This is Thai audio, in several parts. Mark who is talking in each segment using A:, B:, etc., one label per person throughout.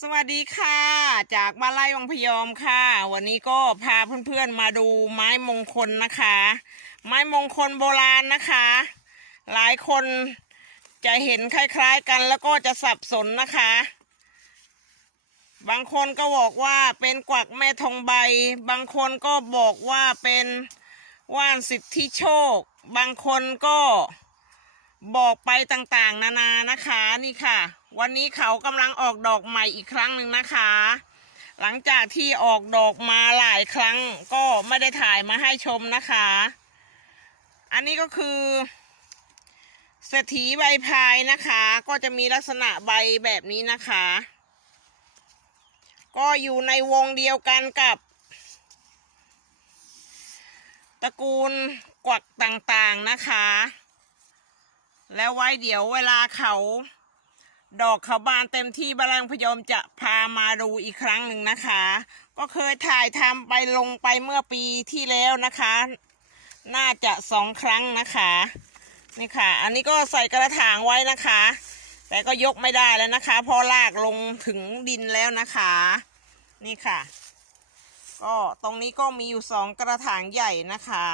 A: สวัสดีค่ะ จากมาไล่วังพยอมค่ะ วันนี้ก็พาเพื่อนๆมาดูไม้มงคลนะคะ ไม้มงคลโบราณนะคะ หลายคนจะเห็นคล้ายๆกันแล้วก็จะสับสนนะคะ บางคนก็บอกว่าเป็นกวักแม่ทองใบ บางคนก็บอกว่าเป็นว่านสิทธิโชค บางคนก็บอกไปต่างๆ นานานะคะนี่ค่ะ วันนี้เขากำลังออกดอกใหม่อีกครั้งหนึ่งนะคะ หลังจากที่ออกดอกมาหลายครั้งก็ไม่ได้ถ่ายมาให้ชมนะคะ อันนี้ก็คือเศรษฐีใบพายนะคะ ก็จะมีลักษณะใบแบบนี้นะคะ ก็อยู่ในวงเดียวกันกับตระกูลกวักต่างๆนะคะ แล้วไว้เดี๋ยวเวลาเขา ดอกเขาบานเต็มที่บาลังพยอมจะพามาดูอีกครั้งหนึ่งนะคะ ก็เคยถ่ายทำไปลงไปเมื่อปีที่แล้วนะคะ น่าจะสองครั้งนะคะนี่ค่ะ อันนี้ก็ใส่กระถางไว้นะคะ แต่ก็ยกไม่ได้แล้วนะคะพราะลากลงถึงดินแล้วนะคะ นี่ค่ะ ก็ตรงนี้ก็มีอยู่สองกระถางใหญ่นะคะ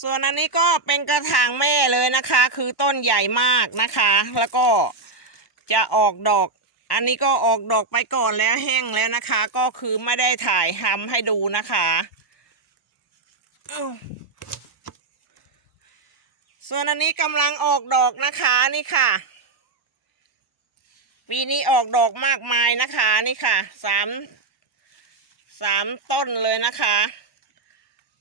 A: ส่วนอันนี้ก็เป็นกระถางแม่เลยนะคะ คือต้นใหญ่มากนะคะ แล้วก็ จะออกดอก อันนี้ก็ออกดอกไปก่อนแล้วแห้งแล้วนะคะ ก็คือไม่ได้ถ่ายทำให้ดูนะคะส่วนอันนี้กำลังออกดอกนะคะนี่ค่ะ ปีนี้ออกดอกมากมายนะคะนี่ค่ะสามสามต้นเลยนะคะ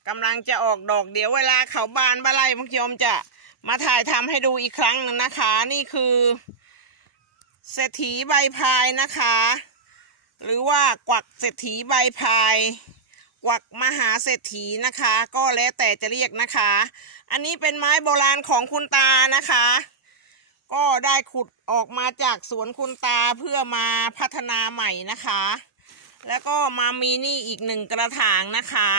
A: กำลังจะออกดอกเดี๋ยวเวลาเขาบานบาไลพวกโยมจะมาถ่ายทำให้ดูอีกครั้งหนึงนะคะ นี่คือ เศรษฐีใบพายนะคะ หรือว่ากวักเศรษฐีใบพายกวักมหาเศรษฐีนะคะ ก็แล้วแต่จะเรียกนะคะ อันนี้เป็นไม้โบราณของคุณตานะคะ ก็ได้ขุดออกมาจากสวนคุณตาเพื่อมาพัฒนาใหม่นะคะ แล้วก็มามีนี่อีกหนึ่งกระถางนะคะ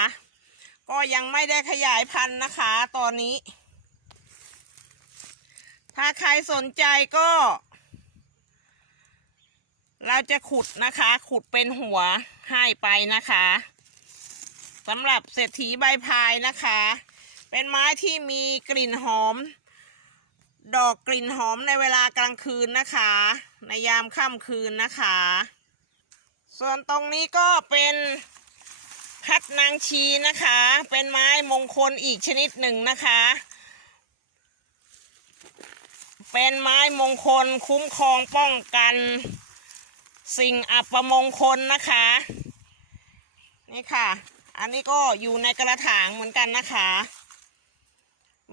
A: ก็ยังไม่ได้ขยายพันธุ์นะคะ ตอนนี้ ถ้าใครสนใจก็ เราจะขุดนะคะ ขุดเป็นหัวให้ไปนะคะสำหรับเศรษฐีใบพายนะคะ เป็นไม้ที่มีกลิ่นหอม ดอกกลิ่นหอมในเวลากลางคืนนะคะ ในยามค่ำคืนนะคะ ส่วนตรงนี้ก็เป็นพัดนางชีนะคะ เป็นไม้มงคลอีกชนิดหนึ่งนะคะ เป็นไม้มงคลคุ้มครองป้องกัน สิ่งอัปมงคลนะคะ นี่ค่ะ อันนี้ก็อยู่ในกระถางเหมือนกันนะคะ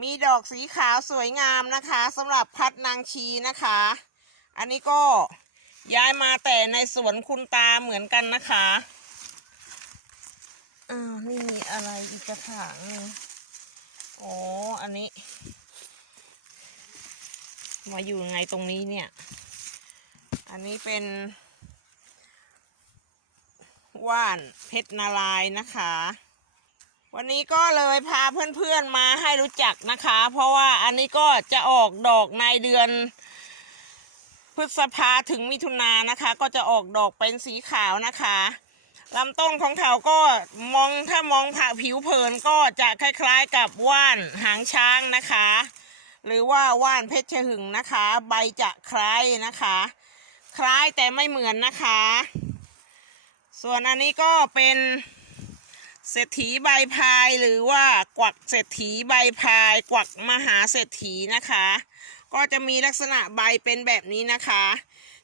A: มีดอกสีขาวสวยงามนะคะสำหรับพัดนางชีนะคะ อันนี้ก็ย้ายมาแต่ในสวนคุณตาเหมือนกันนะคะอ้าวนี่มีอะไรอีกกระถางนึงอ๋ออันนี้ มาอยู่ไงตรงนี้เนี่ย อันนี้เป็น ว่านเพชรนารายนะคะ วันนี้ก็เลยพาเพื่อนๆมาให้รู้จักนะคะ เพราะว่าอันนี้ก็จะออกดอกในเดือน พฤษภาถึงมิถุนานนะคะ ก็จะออกดอกเป็นสีขาวนะคะลำต้นของเขาก็มองถ้ามองผ่าผิวเผินก็จะคล้ายๆกับว่านหางช้างนะคะ หรือว่าว่านเพชรหึงนะคะ ใบจะคล้ายนะคะ คล้ายแต่ไม่เหมือนนะคะ ส่วนอันนี้ก็เป็นเศรษฐีใบพายหรือว่ากวักเศรษฐีใบพายกวักมหาเศรษฐีนะคะ ก็จะมีลักษณะใบเป็นแบบนี้นะคะ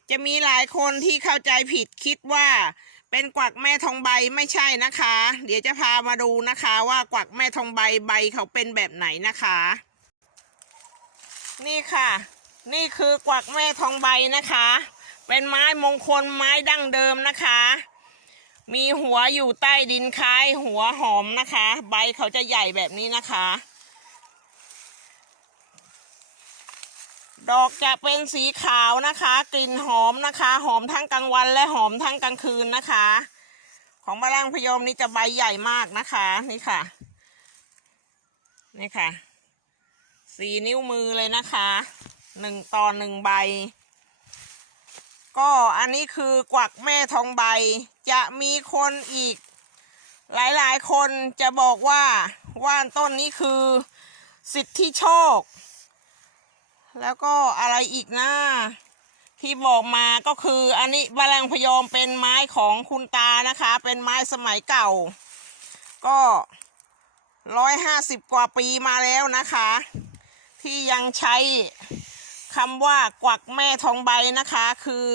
A: จะมีหลายคนที่เข้าใจผิดคิดว่าเป็นกวักแม่ทองใบไม่ใช่นะคะ เดี๋ยวจะพามาดูนะคะว่ากวักแม่ทองใบใบเขาเป็นแบบไหนนะคะ นี่ค่ะ นี่คือกวักแม่ทองใบนะคะ เป็นไม้มงคลไม้ดั้งเดิมนะคะ มีหัวอยู่ใต้ดินคล้ายหัวหอมนะคะ ใบเขาจะใหญ่แบบนี้นะคะ ดอกจะเป็นสีขาวนะคะ กลิ่นหอมนะคะ หอมทั้งกลางวันและหอมทั้งกลางคืนนะคะ ของบาลังพยมนี่จะใบใหญ่มากนะคะนี่ค่ะ นี่ค่ะ สี่นิ้วมือเลยนะคะหนึ่งต่อหนึ่งใบ ก็อันนี้คือกวักแม่ทองใบ จะมีคนอีก หลายๆ คนจะบอกว่าว่านต้นนี้คือสิทธิโชค แล้วก็อะไรอีกนะที่บอกมาก็คืออันนี้บาลังพยอมเป็นไม้ของคุณตานะคะ เป็นไม้สมัยเก่า ก็ร้อยห้าสิบกว่าปีมาแล้วนะคะ ที่ยังใช้ คำว่ากวักแม่ทองใบนะคะ คือ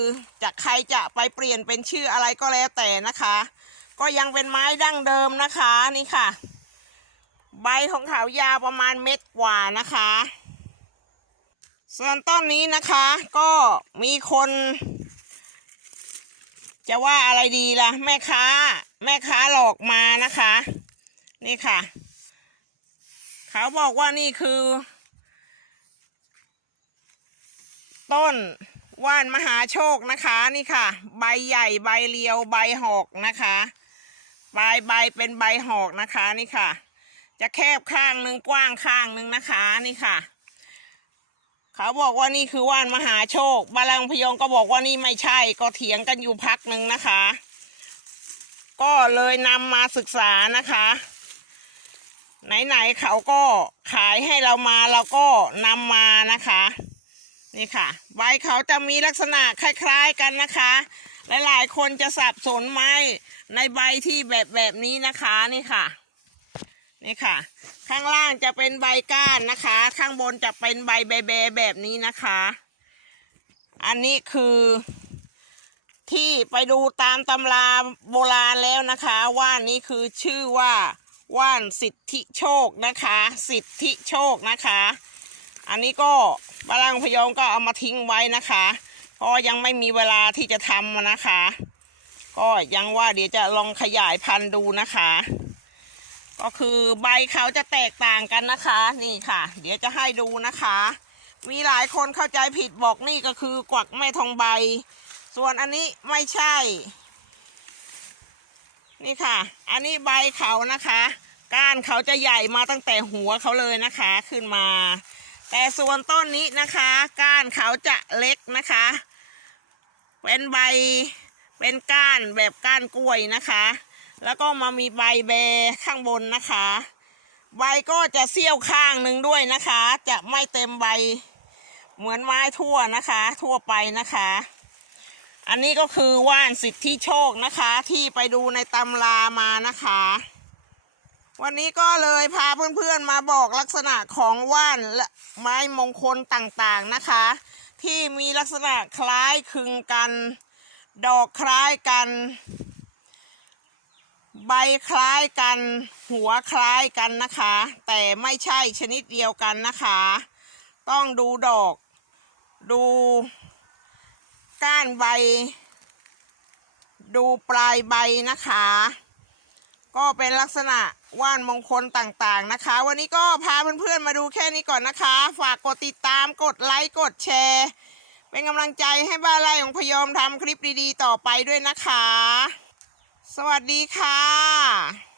A: จะใครจะไปเปลี่ยนเป็นชื่ออะไรก็แล้วแต่นะคะ ก็ยังเป็นไม้ดั้งเดิมนะคะนี่ค่ะ ใบของเขายาวประมาณเม็ดกว่านะคะ ส่วนต้นนี้นะคะก็มีคน จะว่าอะไรดีล่ะ แม่ค้า แม่ค้าหลอกมานะคะ นี่ค่ะ เขาบอกว่านี่คือ ต้นว่านมหาโชคนะคะนี่ค่ะ ใบใหญ่ใบเรียวใบหอกนะคะปลายใบเป็นใบหอกนะคะนี่ค่ะ จะแคบข้างหนึ่งกว้างข้างหนึ่งนะคะนี่ค่ะ เขาบอกว่านี่คือว่านมหาโชคบาลังพยองก็บอกว่านี่ไม่ใช่ก็เถียงกันอยู่พักหนึ่งนะคะ ก็เลยนำมาศึกษานะคะ ไหนๆเขาก็ขายให้เรามาเราก็นำมานะคะ นี่ค่ะ ใบเขาจะมีลักษณะคล้ายๆกันนะคะ หลายๆคนจะสับสนไม้ในใบที่แบบแบบนี้นะคะนี่ค่ะนี่ค่ะ ข้างล่างจะเป็นใบก้านนะคะ ข้างบนจะเป็นใบเบเบแบบนี้นะคะ อันนี้คือที่ไปดูตามตำราโบราณแล้วนะคะ ว่านนี้คือชื่อว่าว่านสิทธิโชคนะคะ สิทธิโชคนะคะ อันนี้ก็บาลังพยองก็เอามาทิ้งไว้นะคะ เพราะยังไม่มีเวลาที่จะทำนะคะ ก็ยังว่าเดี๋ยวจะลองขยายพันธุ์ดูนะคะ ก็คือใบเขาจะแตกต่างกันนะคะ นี่ค่ะ เดี๋ยวจะให้ดูนะคะ มีหลายคนเข้าใจผิดบอกนี่ก็คือกวักแม่ทองใบ ส่วนอันนี้ไม่ใช่ นี่ค่ะ อันนี้ใบเขานะคะ ก้านเขาจะใหญ่มาตั้งแต่หัวเขาเลยนะคะ ขึ้นมา แต่ส่วนต้นนี้นะคะ ก้านเขาจะเล็กนะคะ เป็นใบเป็นก้านแบบก้านกล้วยนะคะ แล้วก็มามีใบแบข้างบนนะคะ ใบก็จะเสี้ยวข้างหนึ่งด้วยนะคะ จะไม่เต็มใบเหมือนไม้ทั่วนะคะ ทั่วไปนะคะ อันนี้ก็คือว่านสิทธิโชคนะคะ ที่ไปดูในตำรามานะคะ วันนี้ก็เลยพาเพื่อนๆมาบอกลักษณะของว่านและไม้มงคลต่างๆนะคะ ที่มีลักษณะคล้ายคลึงกัน ดอกคล้ายกัน ใบคล้ายกัน หัวคล้ายกันนะคะ แต่ไม่ใช่ชนิดเดียวกันนะคะ ต้องดูดอก ดูก้านใบ ดูปลายใบนะคะ ก็เป็นลักษณะว่านมงคลต่างๆนะคะ วันนี้ก็พาเพื่อนๆมาดูแค่นี้ก่อนนะคะ ฝากกดติดตามกดไลค์กดแชร์ เป็นกำลังใจให้บ้านไร่ของพยอมทำคลิปดีๆ ต่อไปด้วยนะคะ สวัสดีค่ะ